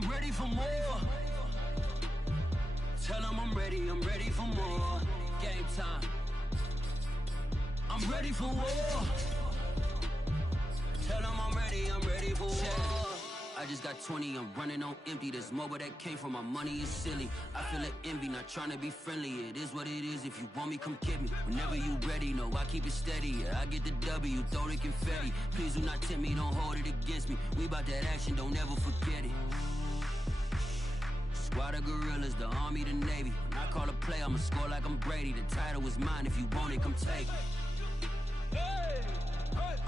I'm ready for more. Tell them I'm ready for more. Game time. I'm ready for war. Tell them I'm ready for war. I just got 20, I'm running on empty. This mobile that came from my money is silly. I feel an envy, not trying to be friendly. It is what it is, if you want me, come get me. Whenever you ready, no, I keep it steady. Yeah, I get the W, throw the confetti. Please do not tempt me, don't hold it against me. We bout that action, don't ever forget it. Squad of gorillas, the army, the navy. When I call a play, I'ma score like I'm Brady. The title is mine, if you want it, come take it.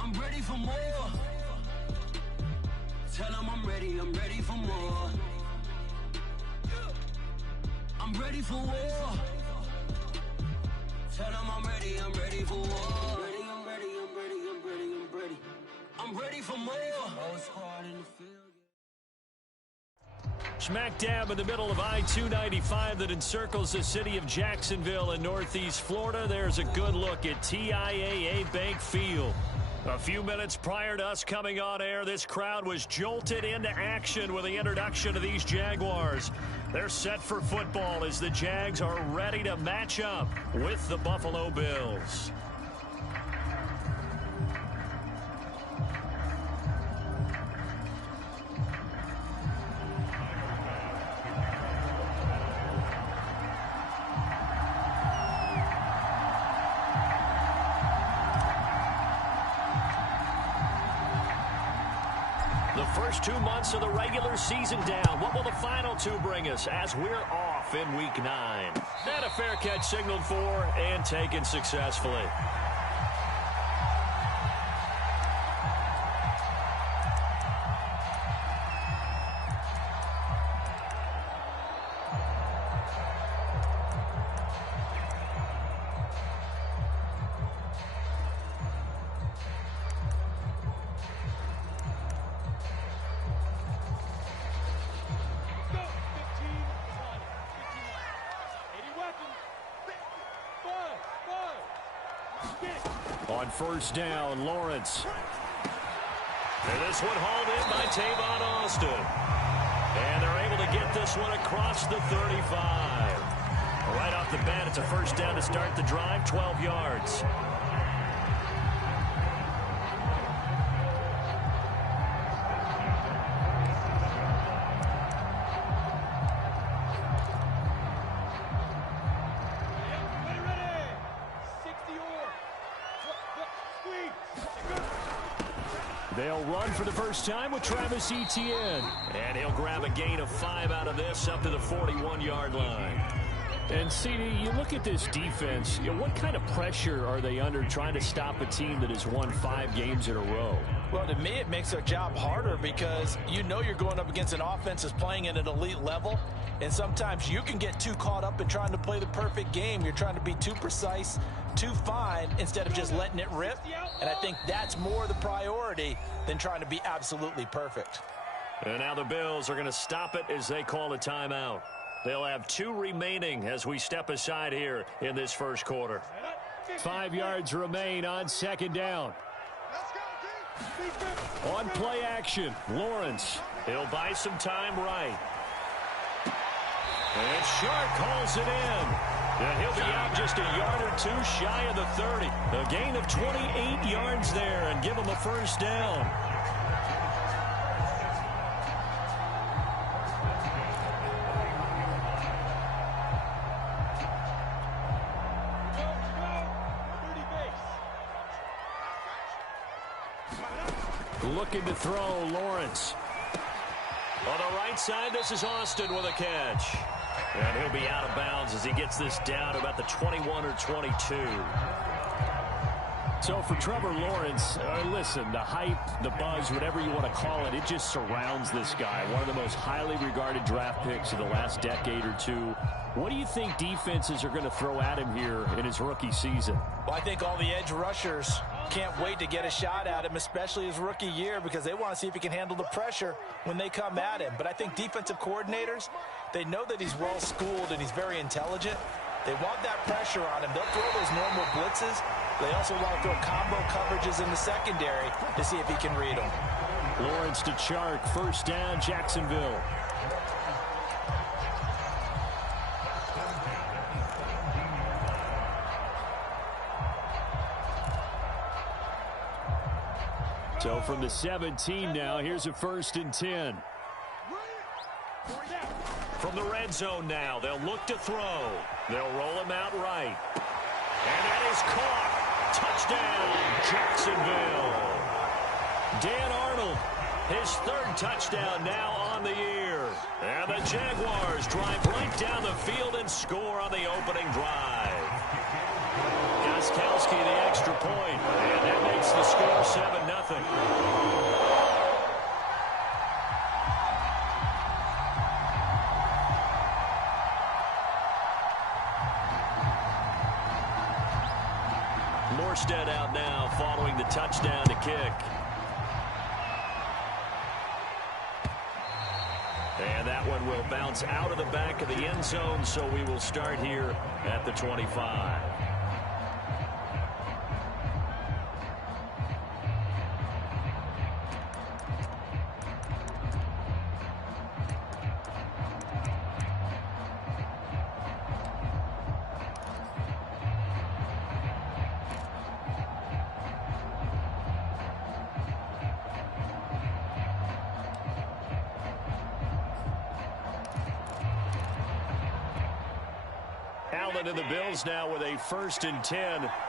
I'm ready for more. Tell them I'm ready for more. I'm ready for war. Tell them I'm ready for war. I'm ready for more. Squad in the field. Smack dab in the middle of I-295 that encircles the city of Jacksonville in northeast Florida. There's a good look at TIAA Bank Field. A few minutes prior to us coming on air, this crowd was jolted into action with the introduction of these Jaguars. They're set for football as the Jags are ready to match up with the Buffalo Bills. The first 2 months of the regular season down. What will the final two bring us as we're off in Week 9? And a fair catch signaled for and taken successfully. On first down, Lawrence. And this one hauled in by Tavon Austin. And they're able to get this one across the 35. Right off the bat, it's a first down to start the drive, 12 yards. They'll run for the first time with Travis Etienne. And he'll grab a gain of 5 out of this up to the 41-yard line. And, CD, you look at this defense, what kind of pressure are they under trying to stop a team that has won 5 games in a row? Well, to me, it makes their job harder because you know you're going up against an offense that's playing at an elite level. And sometimes you can get too caught up in trying to play the perfect game. You're trying to be too precise, too fine, instead of just letting it rip. And I think that's more the priority than trying to be absolutely perfect. And now the Bills are going to stop it as they call a timeout. They'll have 2 remaining as we step aside here in this first quarter. 5 yards remain on second down. On play action, Lawrence. He'll buy some time right. And Shark calls it in. And he'll be out just a yard or 2 shy of the 30. A gain of 28 yards there and give him a first down. Looking to throw, Lawrence. On the right side, this is Austin with a catch. And he'll be out of bounds as he gets this down to about the 21 or 22. So for Trevor Lawrence, listen, the hype, the buzz, whatever you want to call it, it just surrounds this guy. One of the most highly regarded draft picks of the last decade or two. What do you think defenses are going to throw at him here in his rookie season? Well, I think all the edge rushers can't wait to get a shot at him, especially his rookie year, because they want to see if he can handle the pressure when they come at him. But I think defensive coordinators, they know that he's well-schooled and he's very intelligent. They want that pressure on him. They'll throw those normal blitzes. They also want to throw combo coverages in the secondary to see if he can read them. Lawrence to Chark, first down, Jacksonville. So from the 17 now, here's a 1st and 10. From the red zone now, they'll look to throw. They'll roll him out right. And that is caught. Touchdown, Jacksonville. Dan Arnold, his 3rd touchdown now on the year. And the Jaguars drive right down the field and score on the opening drive. Gostkowski the extra point, and that makes the score 7-0. Morstead out now following the touchdown to kick. And that one will bounce out of the back of the end zone, so we will start here at the 25. Allen and the Bills now with a 1st and 10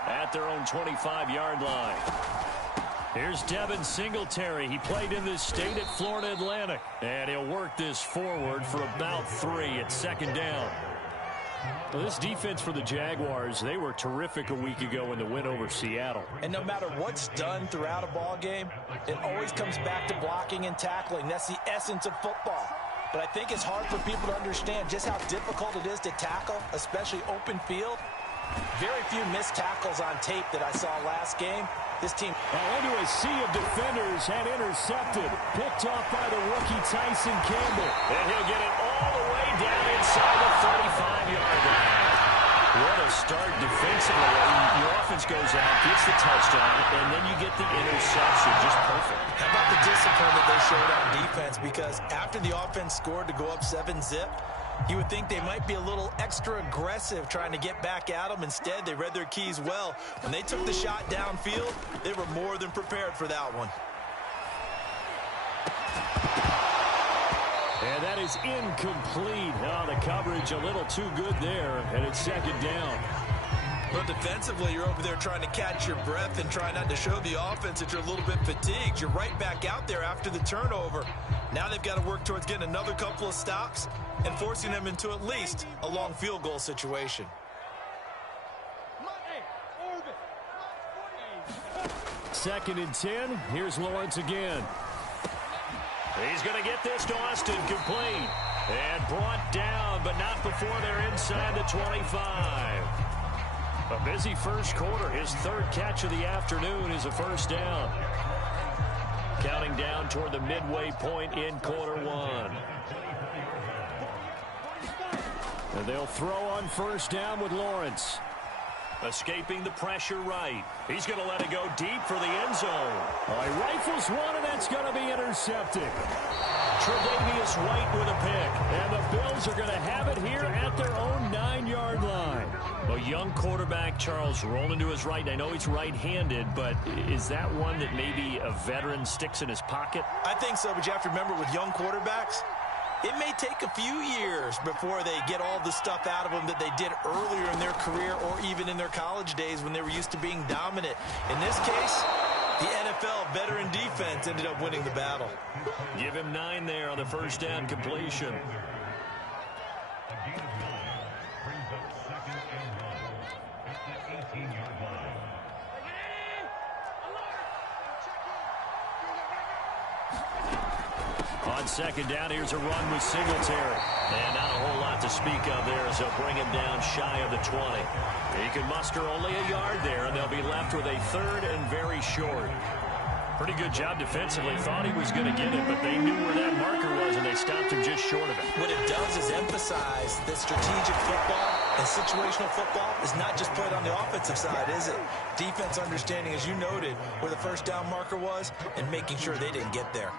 at their own 25-yard line. Here's Devin Singletary. He played in this state at Florida Atlantic. And he'll work this forward for about 3 at 2nd down. Well, this defense for the Jaguars, they were terrific a week ago in the win over Seattle. And no matter what's done throughout a ball game, it always comes back to blocking and tackling. That's the essence of football. But I think it's hard for people to understand just how difficult it is to tackle, especially open field. Very few missed tackles on tape that I saw last game. This team into a sea of defenders and intercepted. Picked off by the rookie Tyson Campbell. And he'll get it all the way down inside the 35-yard line. What a start defensively. Your offense goes out, gets the touchdown, and then you get the interception. Just perfect. How about the discipline that they showed on defense? Because after the offense scored to go up 7-zip, you would think they might be a little extra aggressive trying to get back at them. Instead, they read their keys well. When they took the shot downfield, they were more than prepared for that one. And that is incomplete. Oh, the coverage a little too good there, and it's 2nd down. But defensively, you're over there trying to catch your breath and try not to show the offense that you're a little bit fatigued. You're right back out there after the turnover. Now they've got to work towards getting another couple of stops and forcing them into at least a long field goal situation. 2nd and 10. Here's Lawrence again. He's going to get this to Austin, complete. And brought down, but not before they're inside the 25. A busy first quarter. His 3rd catch of the afternoon is a 1st down. Counting down toward the midway point in quarter 1. And they'll throw on 1st down with Lawrence. Escaping the pressure right. He's going to let it go deep for the end zone. He rifles one, and that's going to be intercepted. Tre'Davious White with a pick. And the Bills are going to have it here at their own 9-yard line. A young quarterback, Charles, rolling to his right. I know he's right-handed, but is that one that maybe a veteran sticks in his pocket? I think so, but you have to remember with young quarterbacks, it may take a few years before they get all the stuff out of them that they did earlier in their career or even in their college days when they were used to being dominant. In this case, the NFL veteran defense ended up winning the battle. Give him 9 there on the 1st down completion. On 2nd down, here's a run with Singletary. And not a whole lot to speak of there as they'll bring him down shy of the 20. He can muster only a yard there, and they'll be left with a 3rd and very short. Pretty good job defensively. Thought he was going to get it, but they knew where that marker was, and they stopped him just short of it. What it does is emphasize that strategic football and situational football is not just played on the offensive side, is it? Defense understanding, as you noted, where the 1st down marker was and making sure they didn't get there.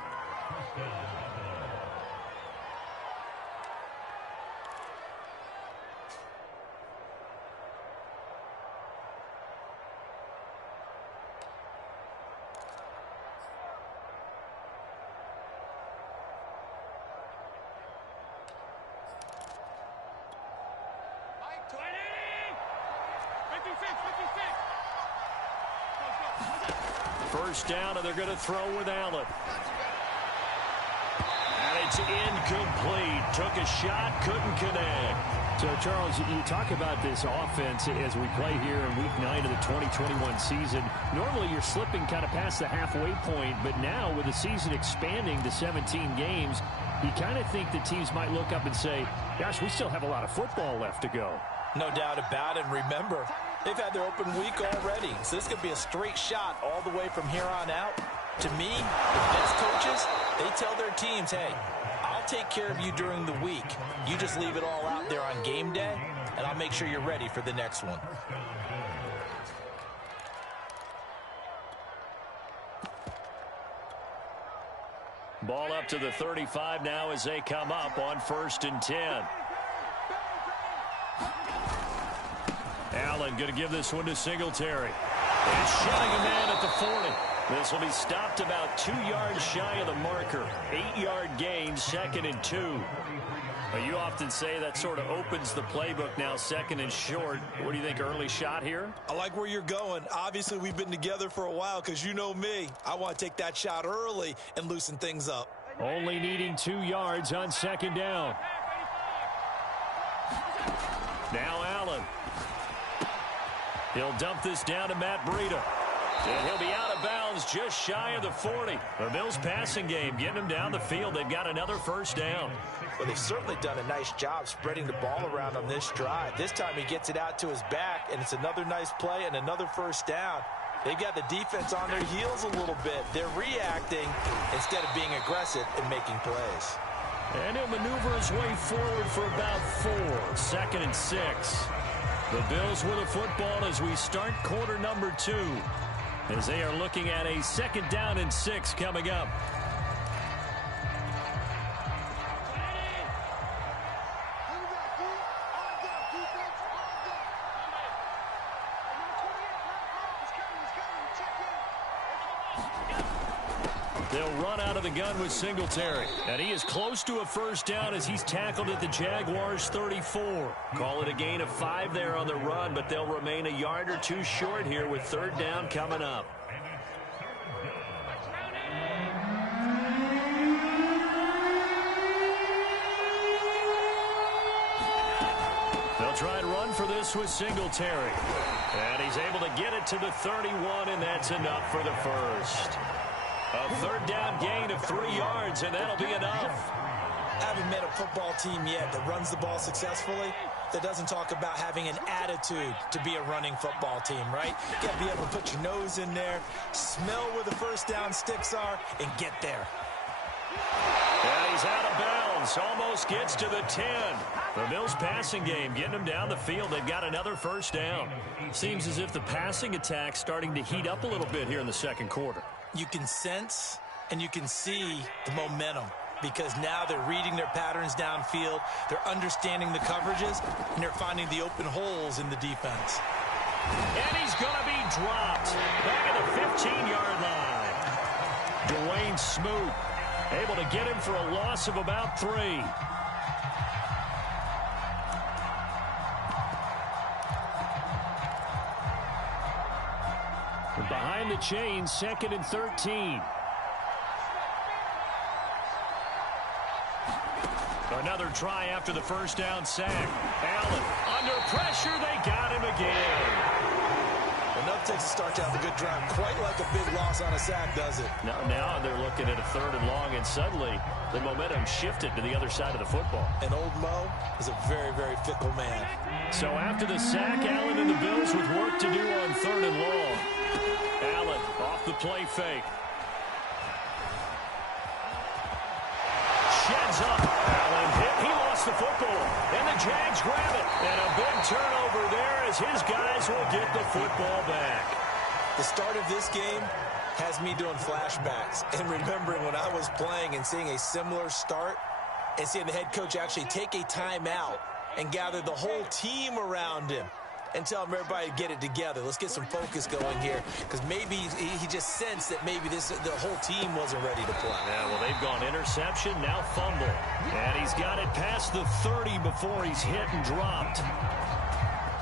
First down, and they're going to throw with Allen. And it's incomplete. Took a shot, couldn't connect. So, Charles, you talk about this offense as we play here in Week 9 of the 2021 season. Normally, you're slipping kind of past the halfway point, but now with the season expanding to 17 games, you kind of think the teams might look up and say, gosh, we still have a lot of football left to go. No doubt about it. Remember, they've had their open week already, so this could be a straight shot all the way from here on out. To me, the best coaches, they tell their teams, hey, I'll take care of you during the week. You just leave it all out there on game day, and I'll make sure you're ready for the next one. Ball up to the 35 now as they come up on 1st and 10. Allen going to give this one to Singletary. And shutting a man at the 40. This will be stopped about 2 yards shy of the marker. 8-yard gain, 2nd and 2. Well, you often say that sort of opens the playbook now, 2nd and short. What do you think, early shot here? I like where you're going. Obviously, we've been together for a while because you know me. I want to take that shot early and loosen things up. Only needing 2 yards on 2nd down. Now Allen. He'll dump this down to Matt Breida. And he'll be out of bounds just shy of the 40. The Bills passing game getting them down the field. They've got another 1st down. Well, they've certainly done a nice job spreading the ball around on this drive. This time he gets it out to his back, and it's another nice play and another 1st down. They've got the defense on their heels a little bit. They're reacting instead of being aggressive and making plays. And he'll maneuver his way forward for about 4. 2nd and 6. The Bills with a football as we start quarter number 2. As they are looking at a 2nd down and 6 coming up. They'll run out of the gun with Singletary. And he is close to a 1st down as he's tackled at the Jaguars 34. Call it a gain of 5 there on the run, but they'll remain a yard or 2 short here with 3rd down coming up. They'll try and run for this with Singletary. And he's able to get it to the 31, and that's enough for the 1st. A 3rd down gain of 3 yards, and that'll be enough. I haven't met a football team yet that runs the ball successfully that doesn't talk about having an attitude to be a running football team, right? You got to be able to put your nose in there, smell where the 1st down sticks are, and get there. And he's out of bounds. Almost gets to the 10. The Bills passing game getting them down the field. They've got another 1st down. Seems as if the passing attack's starting to heat up a little bit here in the 2nd quarter. You can sense and you can see the momentum because now they're reading their patterns downfield, they're understanding the coverages, and they're finding the open holes in the defense. And he's going to be dropped back at the 15-yard line. Dwayne Smoot able to get him for a loss of about 3. Behind the chains, 2nd and 13. Another try after the 1st down sack. Allen under pressure. They got him again. Enough takes to start to have a good drive. Quite like a big loss on a sack, does it? Now they're looking at a 3rd and long, and suddenly the momentum shifted to the other side of the football. And old Mo is a very, very fickle man. So after the sack, Allen and the Bills with work to do on 3rd and long. Allen off the play fake. Sheds up. Allen hit. He lost the football. And the Jags grab it. And a big turnover there as his guys will get the football back. The start of this game has me doing flashbacks and remembering when I was playing and seeing a similar start and seeing the head coach actually take a timeout and gather the whole team around him and tell him everybody to get it together. Let's get some focus going here because maybe he just sensed that maybe the whole team wasn't ready to play. Yeah, well, they've gone interception, now fumble. And he's got it past the 30 before he's hit and dropped.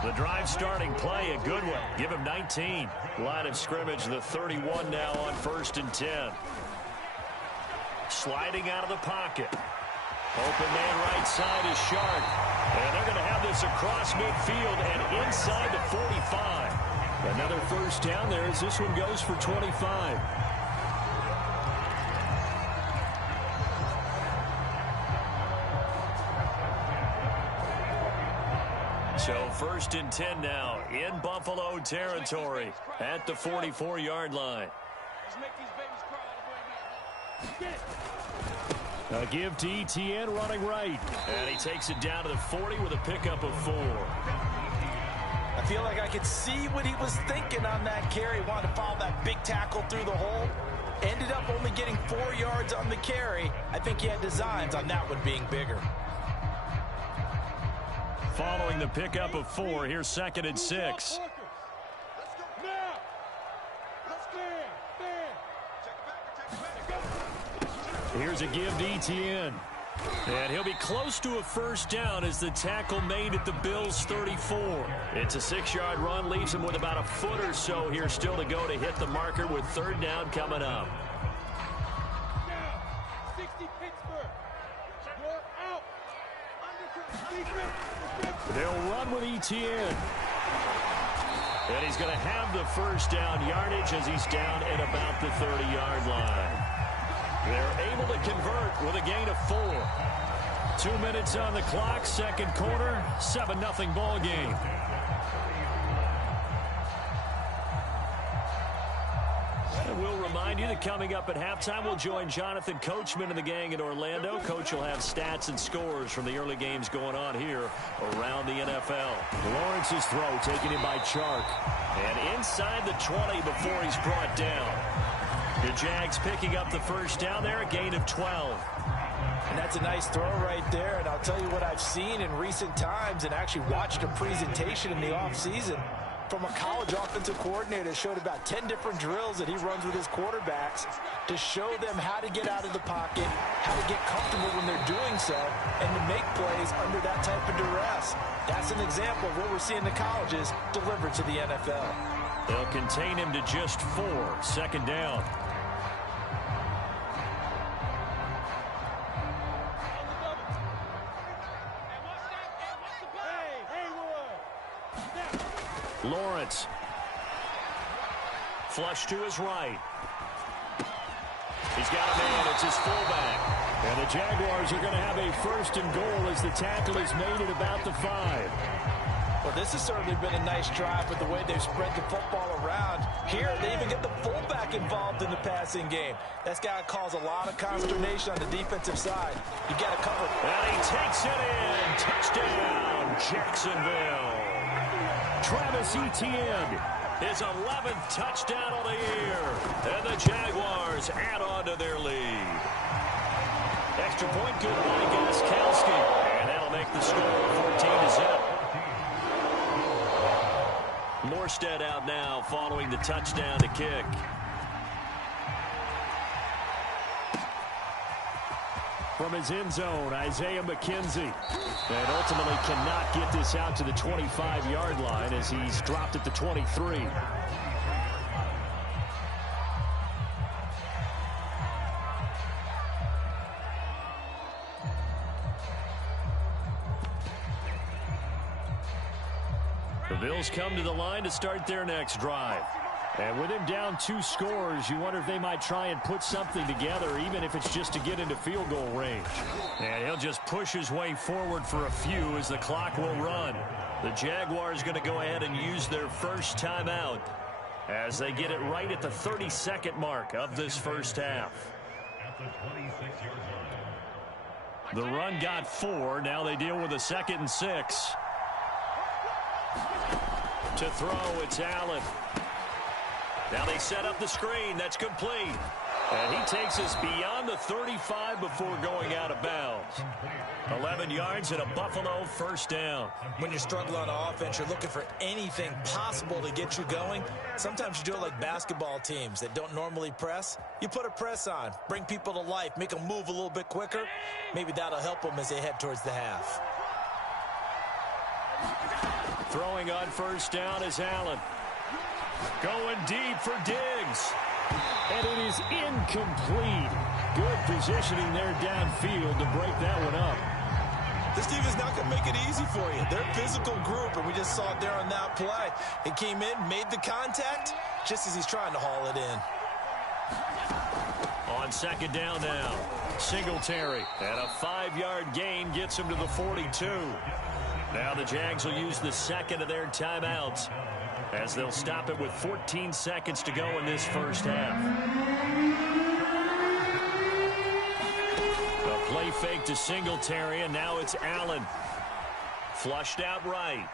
The drive starting play, a good one. Give him 19. Line of scrimmage, the 31 now on 1st and 10. Sliding out of the pocket. Open man right side is Shark. And they're going to have this across midfield and inside the 45. Another first down there as this one goes for 25. So 1st and 10 now in Buffalo territory at the 44-yard line. A give to Etienne running right. And he takes it down to the 40 with a pickup of 4. I feel like I could see what he was thinking on that carry. Wanted to follow that big tackle through the hole. Ended up only getting 4 yards on the carry. I think he had designs on that one being bigger. Following the pickup of 4, here's 2nd and 6. Here's a give to Etienne. And he'll be close to a first down as the tackle made at the Bills' 34. It's a 6-yard run, leaves him with about a foot or so here still to go to hit the marker with 3rd down coming up. They'll run with Etienne. And he's going to have the first down yardage as he's down at about the 30-yard line. They're able to convert with a gain of 4. 2 minutes on the clock, 2nd quarter, 7-0 ball game. And we'll remind you that coming up at halftime, we'll join Jonathan Coachman and the gang in Orlando. Coach will have stats and scores from the early games going on here around the NFL. Lawrence's throw taken in by Chark. And inside the 20 before he's brought down. The Jags picking up the first down there, a gain of 12. And that's a nice throw right there. And I'll tell you what I've seen in recent times and actually watched a presentation in the offseason from a college offensive coordinator. Showed about 10 different drills that he runs with his quarterbacks to show them how to get out of the pocket, how to get comfortable when they're doing so, and to make plays under that type of duress. That's an example of what we're seeing the colleges deliver to the NFL. They'll contain him to just 4, 2nd down. Lawrence. Flush to his right. He's got a man. It's his fullback. And the Jaguars are going to have a 1st and goal as the tackle is made at about the 5. Well, this has certainly been a nice drive with the way they've spread the football around. Here, they even get the fullback involved in the passing game. That's got to cause a lot of consternation on the defensive side. You got to cover. And he takes it in. Touchdown, Jacksonville. Travis Etienne. His 11th touchdown of the year. And the Jaguars add on to their lead. Extra point good by Gostkowski. And that'll make the score 14-0. Morstead out now following the touchdown to kick. From his end zone, Isaiah McKenzie. And ultimately cannot get this out to the 25-yard line as he's dropped at the 23. The Bills come to the line to start their next drive. And with him down 2 scores, you wonder if they might try and put something together, even if it's just to get into field goal range. And he'll just push his way forward for a few as the clock will run. The Jaguars going to go ahead and use their first timeout as they get it right at the 32nd mark of this first half. The run got 4. Now they deal with a 2nd and 6. To throw, it's Allen. Now they set up the screen. That's complete. And he takes us beyond the 35 before going out of bounds. 11 yards and a Buffalo first down. When you struggle on offense, you're looking for anything possible to get you going. Sometimes you do it like basketball teams that don't normally press. You put a press on, bring people to life, make them move a little bit quicker. Maybe that'll help them as they head towards the half. Throwing on first down is Allen. Going deep for Diggs. And it is incomplete. Good positioning there downfield to break that one up. This team is not going to make it easy for you. They're a physical group, and we just saw it there on that play. He came in, made the contact, just as he's trying to haul it in. On second down now, Singletary. And a 5-yard gain gets him to the 42. Now the Jags will use the second of their timeouts as they'll stop it with 14 seconds to go in this first half. A play fake to Singletary, and now it's Allen. Flushed out right.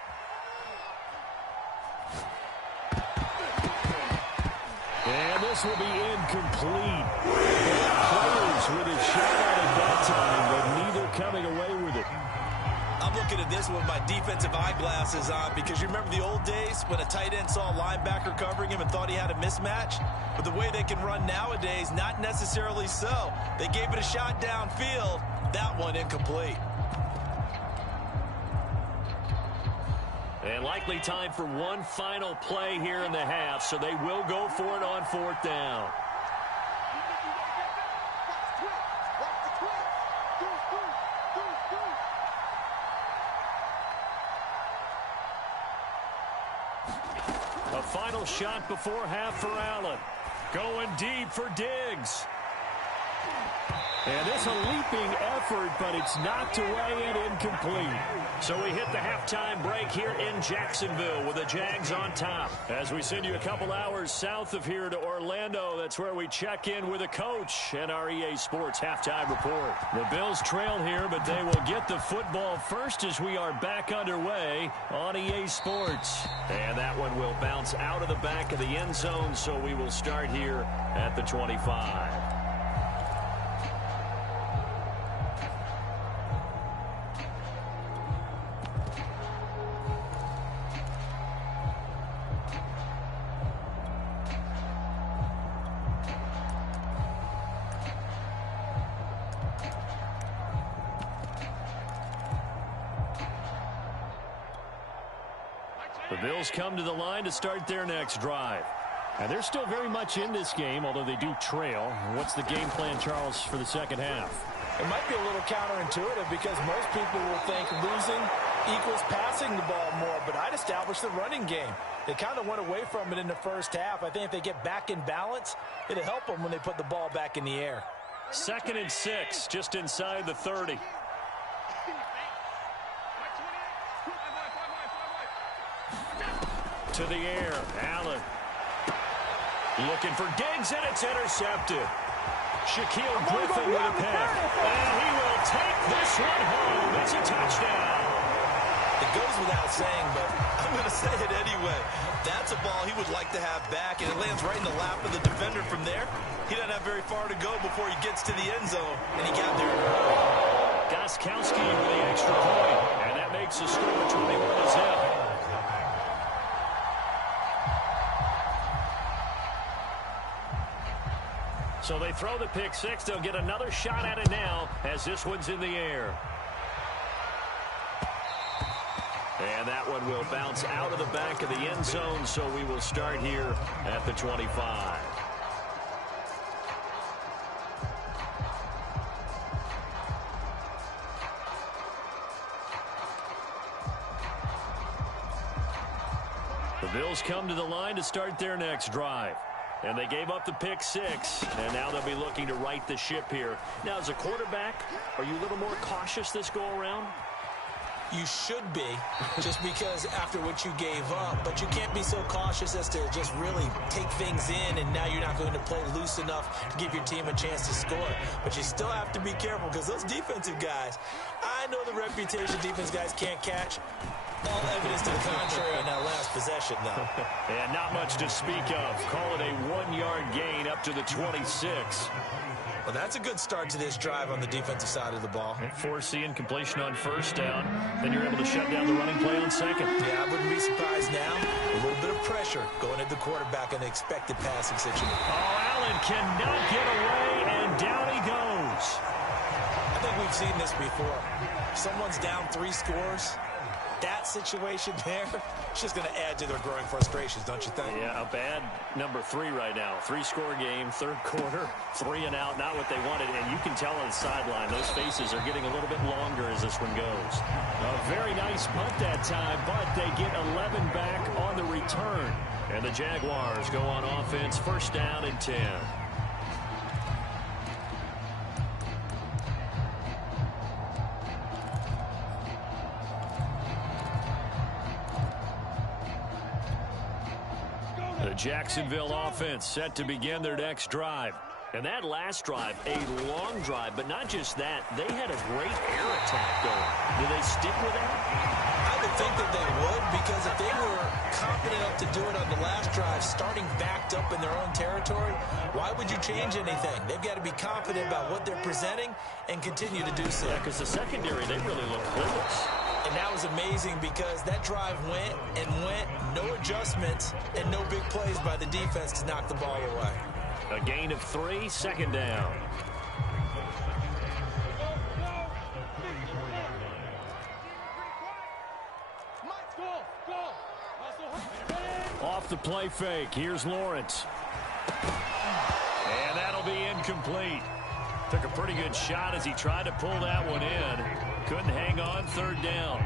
And this will be incomplete. Players with a shot at that time, but neither coming away with it. I'm looking at this with my defensive eyeglasses on because you remember the old days when a tight end saw a linebacker covering him and thought he had a mismatch? But the way they can run nowadays, not necessarily so. They gave it a shot downfield. That one incomplete. And likely time for one final play here in the half, so they will go for it on fourth down. A final shot before half for Allen. Going deep for Diggs. And it's a leaping effort, but it's knocked away and incomplete. So we hit the halftime break here in Jacksonville with the Jags on top. As we send you a couple hours south of here to Orlando, that's where we check in with a coach and our EA Sports halftime report. The Bills trail here, but they will get the football first as we are back underway on EA Sports. And that one will bounce out of the back of the end zone, so we will start here at the 25. The Bills come to the line to start their next drive. And they're still very much in this game, although they do trail. What's the game plan, Charles, for the second half? It might be a little counterintuitive because most people will think losing equals passing the ball more, but I'd establish the running game. They kind of went away from it in the first half. I think if they get back in balance, it'll help them when they put the ball back in the air. 2nd and 6, just inside the 30. To the air, Allen. Looking for Diggs, and it's intercepted. Shaquille Griffin with a pick. And he will take this one home. It's a touchdown. It goes without saying, but I'm going to say it anyway. That's a ball he would like to have back, and it lands right in the lap of the defender from there. He doesn't have very far to go before he gets to the end zone, and he got there. Gostkowski with the extra point, and that makes the score 21-0. So they throw the pick six. They'll get another shot at it now as this one's in the air. And that one will bounce out of the back of the end zone, so we will start here at the 25. The Bills come to the line to start their next drive. And they gave up the pick six, and now they'll be looking to right the ship here. Now, as a quarterback, are you a little more cautious this go-around? You should be, just because after what you gave up. But you can't be so cautious as to just really take things in, and now you're not going to play loose enough to give your team a chance to score. But you still have to be careful because those defensive guys, I know the reputation defense guys can't catch. All evidence to the contrary on that last possession, though. And not much to speak of. Call it a 1-yard gain up to the 26. Well, that's a good start to this drive on the defensive side of the ball. Foreseeing completion on first down. Then you're able to shut down the running play on second. Yeah, I wouldn't be surprised now. A little bit of pressure going at the quarterback in the expected passing situation. Oh, Allen cannot get away, and down he goes. I think we've seen this before. Someone's down 3 scores. that situation there, it's just going to add to their growing frustrations, don't you think? Yeah, a bad number 3 right now. 3-score game, third quarter, 3 and out, not what they wanted. And you can tell on the sideline, those faces are getting a little bit longer as this one goes. A very nice punt that time, but they get 11 back on the return. And the Jaguars go on offense, first down and 10. The Jacksonville offense set to begin their next drive. And that last drive, a long drive, but not just that. They had a great air attack going. Do they stick with that? I would think that they would, because if they were confident enough to do it on the last drive, starting backed up in their own territory, why would you change anything? They've got to be confident about what they're presenting and continue to do so. Yeah, because the secondary, they really look clueless. And that was amazing because that drive went and went, no adjustments, and no big plays by the defense to knock the ball away. A gain of 3, second down. Off the play fake, here's Lawrence. And that'll be incomplete. Took a pretty good shot as he tried to pull that one in. Couldn't hang on, third down.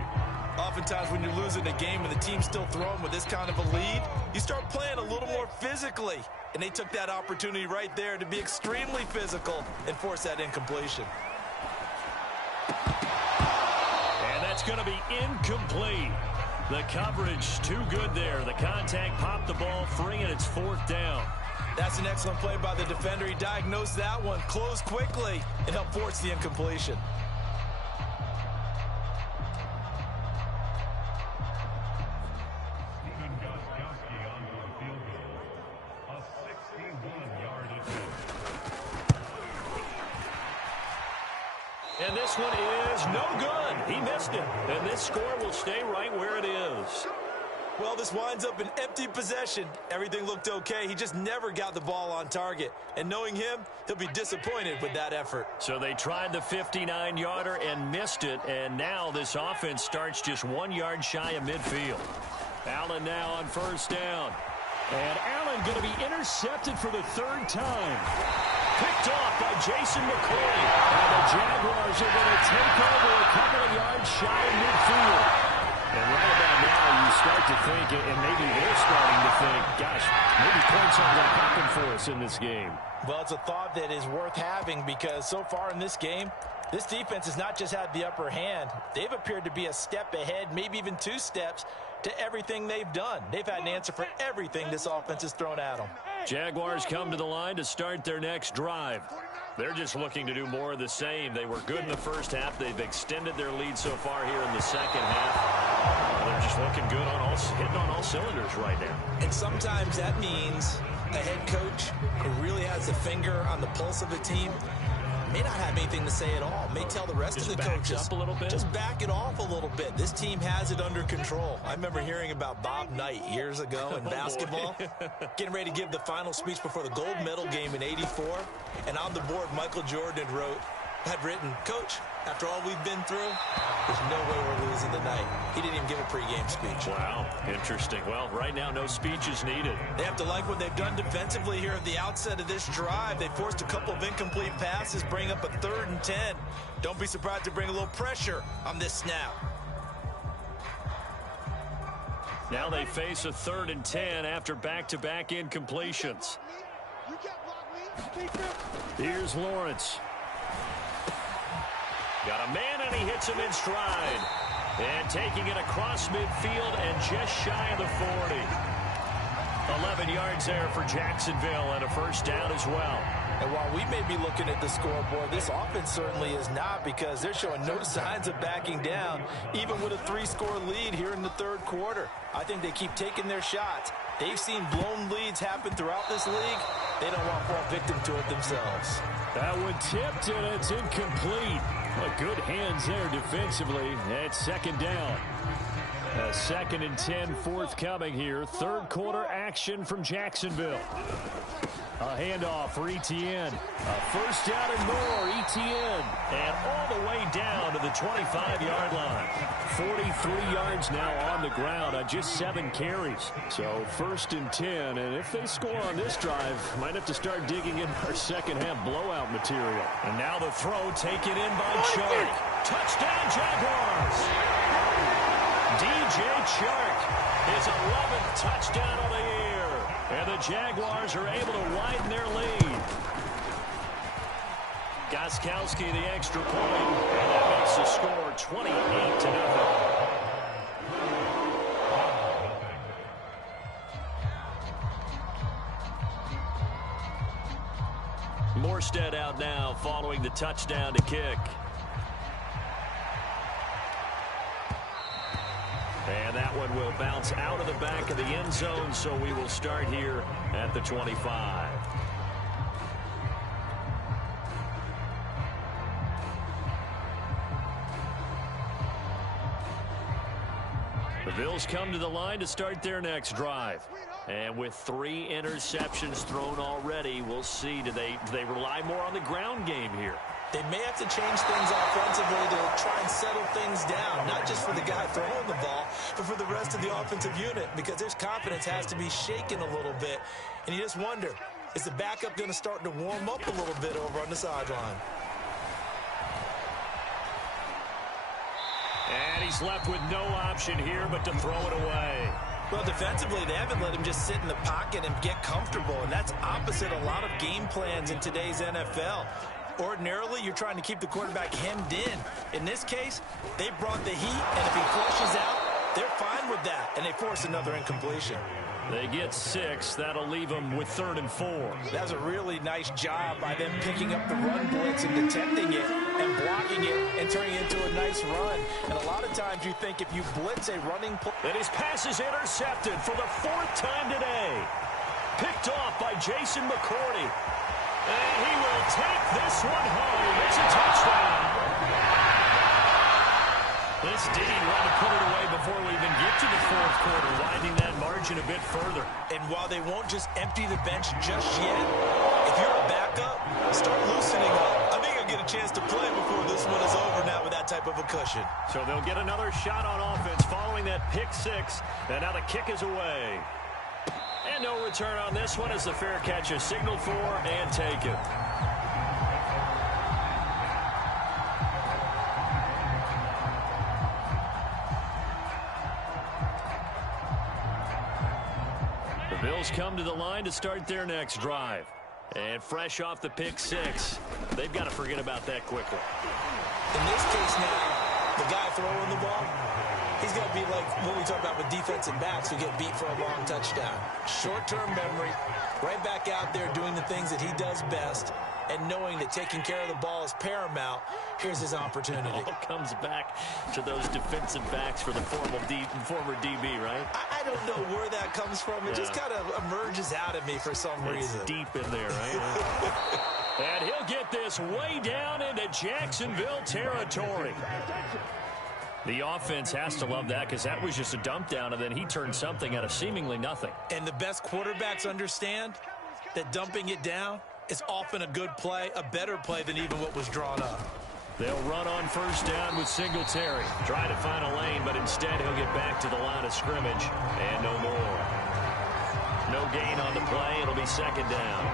Oftentimes when you're losing a game and the team's still throwing with this kind of a lead, you start playing a little more physically. And they took that opportunity right there to be extremely physical and force that incompletion. And that's going to be incomplete. The coverage too good there. The contact popped the ball free, and it's fourth down. That's an excellent play by the defender. He diagnosed that one, closed quickly, and helped force the incompletion. And this one is no good. He missed it. And this score will stay right where it is. Well, this winds up an empty possession. Everything looked okay. He just never got the ball on target. And knowing him, he'll be disappointed with that effort. So they tried the 59-yarder and missed it. And now this offense starts just 1 yard shy of midfield. Allen now on first down. And Allen going to be intercepted for the third time. Picked off by Jason McCoy. And the Jaguars are going to take over a couple of yards shy of midfield. And right about now, you start to think, and maybe they're starting to think, gosh, maybe points aren't going to happen for us in this game. Well, it's a thought that is worth having because so far in this game, this defense has not just had the upper hand. They've appeared to be a step ahead, maybe even 2 steps, to everything they've done. They've had an answer for everything this offense has thrown at them. Jaguars come to the line to start their next drive. They're just looking to do more of the same. They were good in the first half. They've extended their lead so far here in the second half. They're just looking good hitting on all cylinders right now. And sometimes that means a head coach who really has a finger on the pulse of the team may not have anything to say at all. May tell the rest of the coaches, up a little bit. Just back it off a little bit. This team has it under control. I remember hearing about Bob Knight years ago in basketball, getting ready to give the final speech before the gold medal game in '84. And on the board, Michael Jordan had written, "Coach, after all we've been through, there's no way we're losing tonight." He didn't even give a pregame speech. Wow, interesting. Well, right now, no speech is needed. They have to like what they've done defensively here at the outset of this drive. They forced a couple of incomplete passes, bring up a 3rd and 10. Don't be surprised to bring a little pressure on this snap. Now they face a 3rd and 10 after back-to-back incompletions. Here's Lawrence. Got a man, and he hits him in stride. And taking it across midfield and just shy of the 40. 11 yards there for Jacksonville and a first down as well. And while we may be looking at the scoreboard, this offense certainly is not, because they're showing no signs of backing down, even with a 3-score lead here in the third quarter. I think they keep taking their shots. They've seen blown leads happen throughout this league. They don't want to fall victim to it themselves. That one tipped, and it's incomplete. But good hands there defensively. That's second down. A 2nd and 10 forthcoming here. Third quarter action from Jacksonville. A handoff for Etienne. A first down and more, Etienne. And all the way down to the 25-yard line. 43 yards now on the ground on just 7 carries. So 1st and 10, and if they score on this drive, might have to start digging in our second-half blowout material. And now the throw taken in by Chark. Touchdown, Jaguars! DJ Chark, his 11th touchdown of the year. And the Jaguars are able to widen their lead. Gostkowski the extra point, and that makes the score 28-0. Morstead out now following the touchdown to kick. And that one will bounce out of the back of the end zone, so we will start here at the 25. The Bills come to the line to start their next drive. And with 3 interceptions thrown already, we'll see, do they rely more on the ground game here? They may have to change things offensively to try and settle things down, not just for the guy throwing the ball, but for the rest of the offensive unit, because their confidence has to be shaken a little bit. And you just wonder, is the backup going to start to warm up a little bit over on the sideline? And he's left with no option here but to throw it away. Well, defensively, they haven't let him just sit in the pocket and get comfortable, and that's opposite a lot of game plans in today's NFL. Ordinarily, you're trying to keep the quarterback hemmed in. In this case, they brought the heat, and if he flushes out, they're fine with that, and they force another incompletion. They get 6. That'll leave them with 3rd and 4. That was a really nice job by them picking up the run blitz and detecting it and blocking it and turning it into a nice run. And a lot of times you think if you blitz a running play. And his pass is intercepted for the 4th time today. Picked off by Jason McCourty. And he will take this one home. It's a touchdown. This D wanted to put it away before we even get to the 4th quarter, widening that margin a bit further. And while they won't just empty the bench just yet, if you're a backup, start loosening up. I think you'll get a chance to play before this one is over now with that type of a cushion. So they'll get another shot on offense following that pick 6. And now the kick is away. And no return on this one as the fair catch is signaled for and taken. The Bills come to the line to start their next drive. And fresh off the pick 6, they've got to forget about that quickly. In this case now, the guy throwing the ball, he's going to be like what we talk about with defensive backs who get beat for a long touchdown. Short-term memory, right back out there doing the things that he does best, and knowing that taking care of the ball is paramount. Here's his opportunity. It all comes back to those defensive backs for the former DB, right? I don't know where that comes from. It just kind of emerges out of me for some reason. Deep in there, right? And he'll get this way down into Jacksonville territory. The offense has to love that because that was just a dump down, and then he turned something out of seemingly nothing. And the best quarterbacks understand that dumping it down is often a good play, a better play than even what was drawn up. They'll run on first down with Singletary. Try to find a lane, but instead he'll get back to the line of scrimmage, and no more. No gain on the play. It'll be 2nd down.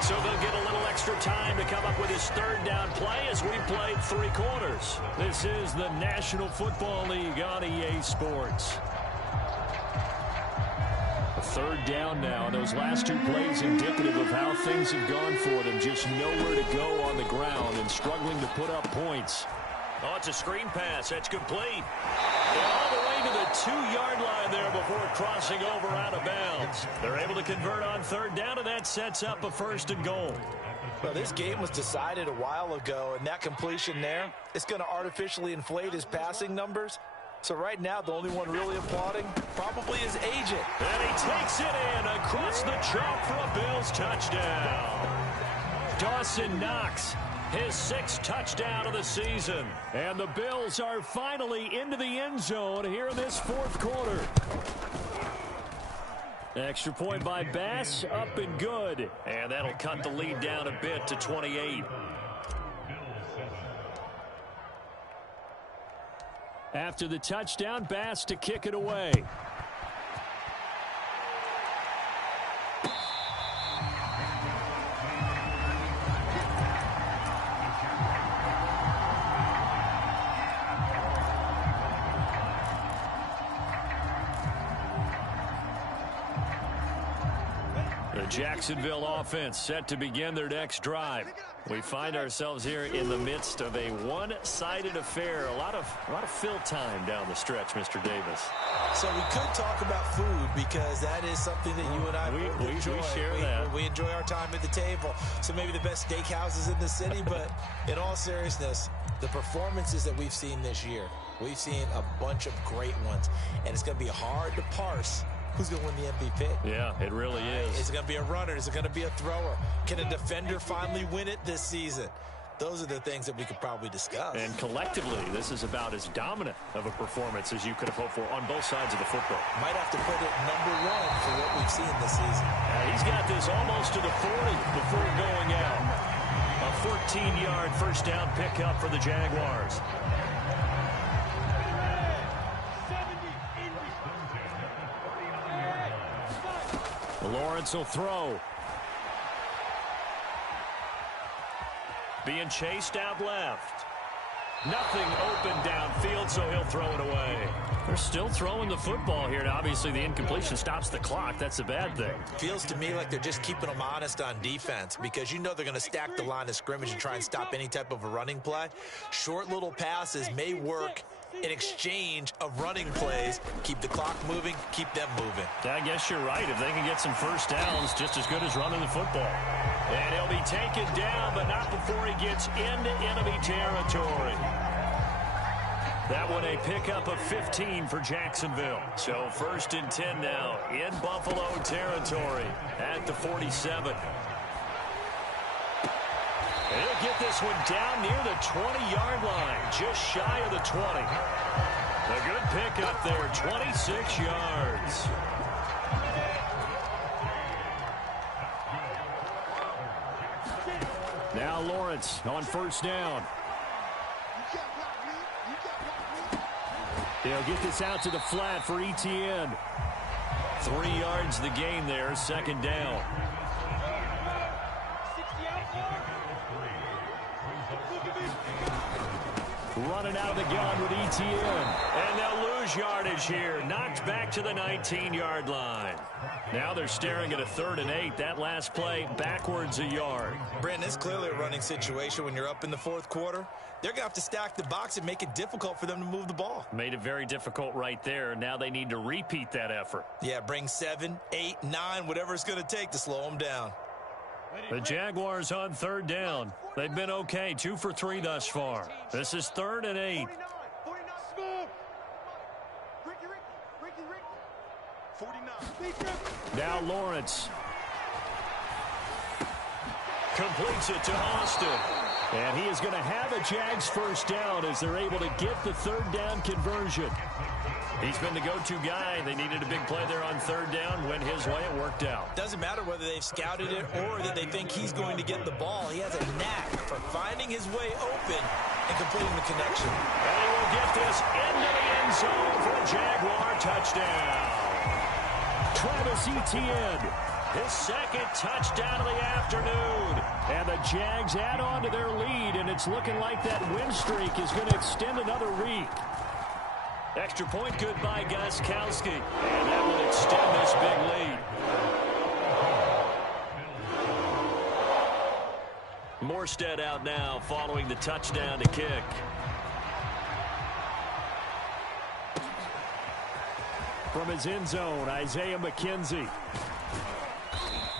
So they'll get a little extra time to come up with his 3rd down play as we've played 3 quarters. This is the National Football League on EA Sports. A 3rd down now, and those last 2 plays indicative of how things have gone for them. Just nowhere to go on the ground and struggling to put up points. Oh, it's a screen pass. That's complete. And all the way to the 2-yard line there before crossing over out of bounds. They're able to convert on 3rd down, and that sets up a 1st and goal. Well, this game was decided a while ago, and that completion there, it's going to artificially inflate his passing numbers. So right now, the only one really applauding probably his agent. And he takes it in across the chalk for a Bills touchdown. Dawson Knox, his 6th touchdown of the season. And the Bills are finally into the end zone here in this 4th quarter. Extra point by Bass, up and good. And that'll cut the lead down a bit to 28. After the touchdown, Bass to kick it away. The Jacksonville offense set to begin their next drive. We find ourselves here in the midst of a one-sided affair. A lot of fill time down the stretch, Mr. Davis. So we could talk about food because that is something that you and I enjoy. We share that. We enjoy our time at the table. So maybe the best steakhouses in the city, but in all seriousness, the performances that we've seen this year, we've seen a bunch of great ones, and it's going to be hard to parse who's going to win the MVP. Yeah, it really is. Is it going to be a runner? Is it going to be a thrower? Can a defender finally win it this season? Those are the things that we could probably discuss. And collectively, this is about as dominant of a performance as you could have hoped for on both sides of the football. Might have to put it #1 for what we've seen this season. He's got this almost to the 40 before going out. A 14-yard first down pickup for the Jaguars. Lawrence will throw. Being chased out left. Nothing open downfield, so he'll throw it away. They're still throwing the football here. Now, obviously, the incompletion stops the clock. That's a bad thing. Feels to me like they're just keeping them honest on defense because you know they're going to stack the line of scrimmage and try and stop any type of a running play. Short little passes may work in exchange of running plays. Keep the clock moving, keep them moving. I guess you're right. If they can get some first downs, just as good as running the football. And he'll be taken down, but not before he gets into enemy territory. That one a pickup of 15 for Jacksonville. So 1st and 10 now in Buffalo territory at the 47. He'll get this one down near the 20-yard line, just shy of the 20. A good pickup there, 26 yards. Now Lawrence on first down. They'll get this out to the flat for Etienne. 3 yards the gain there, 2nd down. Running out of the gun with Etienne. And they'll lose yardage here. Knocked back to the 19-yard line. Now they're staring at a 3rd and 8. That last play backwards a yard. Brandon, it's clearly a running situation when you're up in the 4th quarter. They're going to have to stack the box and make it difficult for them to move the ball. Made it very difficult right there. Now they need to repeat that effort. Yeah, bring 7, 8, 9, whatever it's going to take to slow them down. The Jaguars on 3rd down. They've been okay, 2 for 3 thus far. This is 3rd and 8. Now Lawrence completes it to Austin. And he is going to have a Jags first down as they're able to get the 3rd down conversion. He's been the go-to guy. They needed a big play there on 3rd down. Went his way. It worked out. Doesn't matter whether they've scouted it or that they think he's going to get the ball. He has a knack for finding his way open and completing the connection. And he will get this into the end zone for a Jaguar touchdown. Travis Etienne, his 2nd touchdown of the afternoon. And the Jags add on to their lead, and it's looking like that win streak is going to extend another week. Extra point good by Gostkowski. And that will extend this big lead. Morstead out now following the touchdown to kick. From his end zone, Isaiah McKenzie.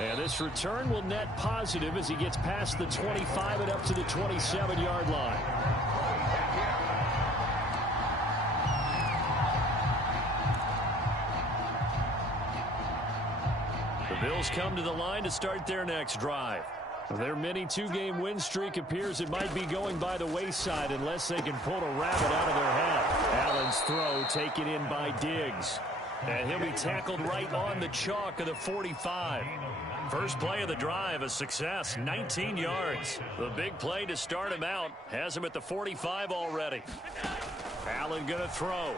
And this return will net positive as he gets past the 25 and up to the 27-yard line. The Bills come to the line to start their next drive. Their mini two-game win streak appears it might be going by the wayside unless they can pull a rabbit out of their hat. Allen's throw taken in by Diggs. And he'll be tackled right on the chalk of the 45. First play of the drive, a success, 19 yards. The big play to start him out has him at the 45 already. Allen going to throw.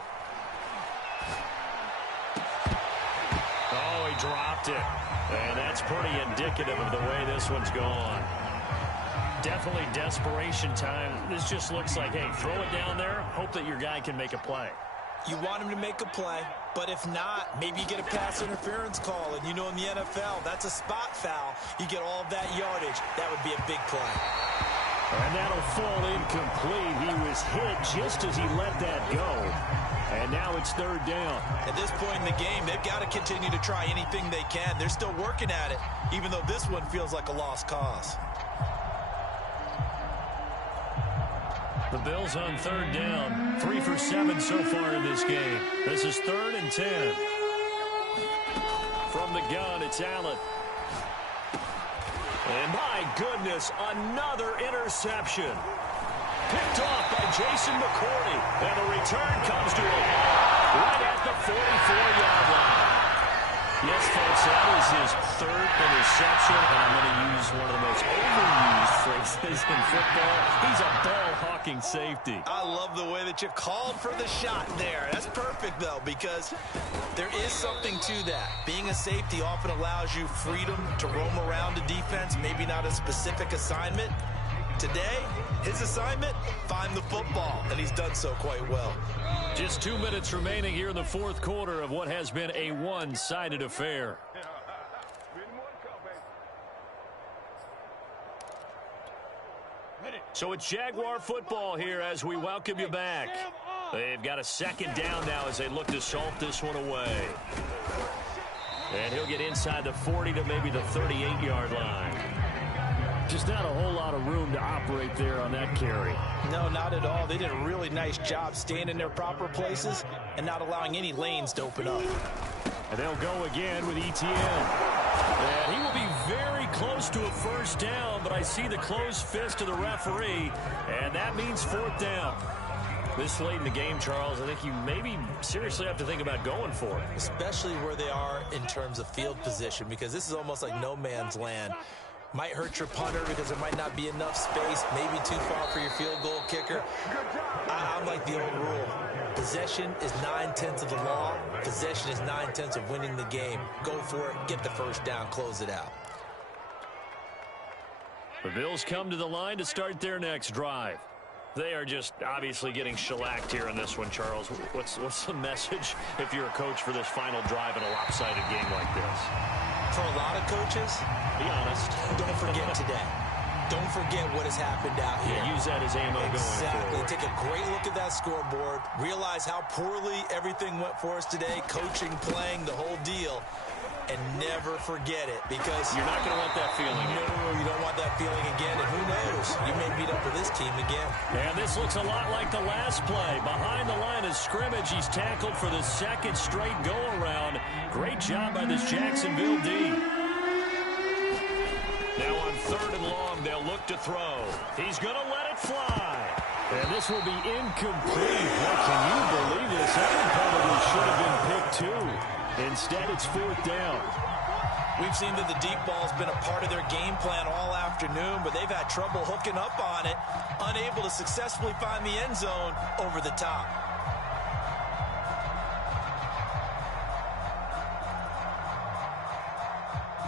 Oh, he dropped it. And that's pretty indicative of the way this one's gone. Definitely desperation time. This just looks like, hey, throw it down there, hope that your guy can make a play. You want him to make a play, but if not, maybe you get a pass interference call. And you know in the NFL, that's a spot foul. You get all of that yardage. That would be a big play. And that'll fall incomplete. He was hit just as he let that go. And now it's third down. At this point in the game, they've got to continue to try anything they can. They're still working at it, even though this one feels like a lost cause. The Bills on third down. 3 for 7 so far in this game. This is 3rd and 10. From the gun, it's Allen. And my goodness, another interception. Picked off by Jason McCourty. And the return comes to him right at the 44-yard line. Yes, folks, that is his 3rd interception. And I'm going to use one of the most overused phrases in football. He's a ball-hawking safety. I love the way that you called for the shot there. That's perfect, though, because there is something to that. Being a safety often allows you freedom to roam around the defense, maybe not a specific assignment. Today, his assignment, find the football, and he's done so quite well. Just 2 minutes remaining here in the 4th quarter of what has been a one-sided affair. So it's Jaguar football here as we welcome you back. They've got a 2nd down now as they look to salt this one away. And he'll get inside the 40 to maybe the 38-yard line. Just not a whole lot of room to operate there on that carry. No, not at all. They did a really nice job staying in their proper places and not allowing any lanes to open up. And they'll go again with ETN. And he will be very close to a 1st down, but I see the closed fist of the referee, and that means 4th down. This late in the game, Charles, I think you maybe seriously have to think about going for it. Especially where they are in terms of field position, because this is almost like no man's land. Might hurt your punter because there might not be enough space, maybe too far for your field goal kicker. I'm like the old rule. Possession is 9/10 of the law. Possession is 9/10 of winning the game. Go for it, get the 1st down, close it out. The Bills come to the line to start their next drive. They are just obviously getting shellacked here in this one, Charles. What's the message if you're a coach for this final drive in a lopsided game like this? For a lot of coaches, be honest. Don't forget today. Don't forget what has happened out here. Yeah, use that as ammo going forward. Take a great look at that scoreboard. Realize how poorly everything went for us today. Coaching, playing, the whole deal. And never forget it, because you're not going to want that feeling. No, you don't want that feeling again. And who knows? You may meet up with this team again. And this looks a lot like the last play. Behind the line of scrimmage, he's tackled for the 2nd straight go-around. Great job by this Jacksonville D. Now on 3rd and long, they'll look to throw. He's going to let it fly. And this will be incomplete. What, can you believe this? That one probably should have been picked too. Instead, it's 4th down. We've seen that the deep ball's been a part of their game plan all afternoon, but they've had trouble hooking up on it, unable to successfully find the end zone over the top.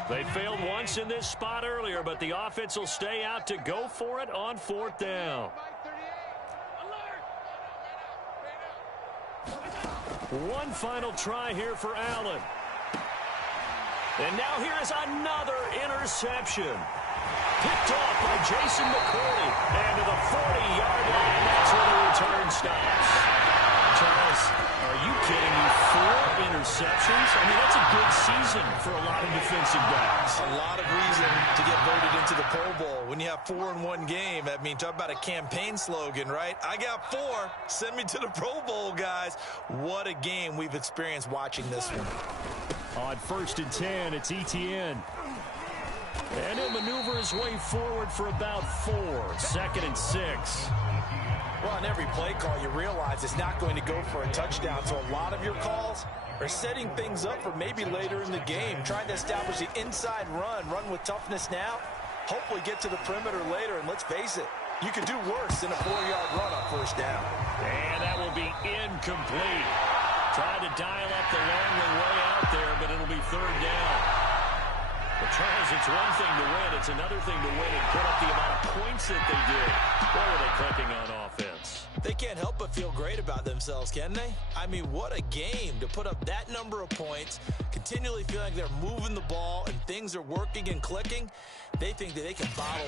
They failed once in this spot earlier, but the offense will stay out to go for it on 4th down. One final try here for Allen. And now here is another interception. Picked off by Jason McCourty. And to the 40-yard line, that's where the return stops. Charles, are you kidding me? 4 interceptions. I mean, that's a good season for a lot of defensive backs. A lot of reason to get voted into the Pro Bowl. When you have 4 in one game, I mean, talk about a campaign slogan, right? I got 4. Send me to the Pro Bowl, guys. What a game we've experienced watching this one. On 1st and 10, it's Etienne. And he'll maneuver his way forward for about 4. 2nd and 6. Well, on every play call, you realize it's not going to go for a touchdown. So a lot of your calls are setting things up for maybe later in the game, trying to establish the inside run with toughness now, hopefully get to the perimeter later. And let's face it, you could do worse than a 4-yard run on 1st down. And that will be incomplete. Tried to dial up the long way out there, but it'll be 3rd down. But Charles, it's one thing to win. It's another thing to win and put up the amount of points that they did. Boy, were they clicking on offense. They can't help but feel great about themselves, can they? I mean, what a game to put up that number of points, continually feeling like they're moving the ball and things are working and clicking. They think that they can bottle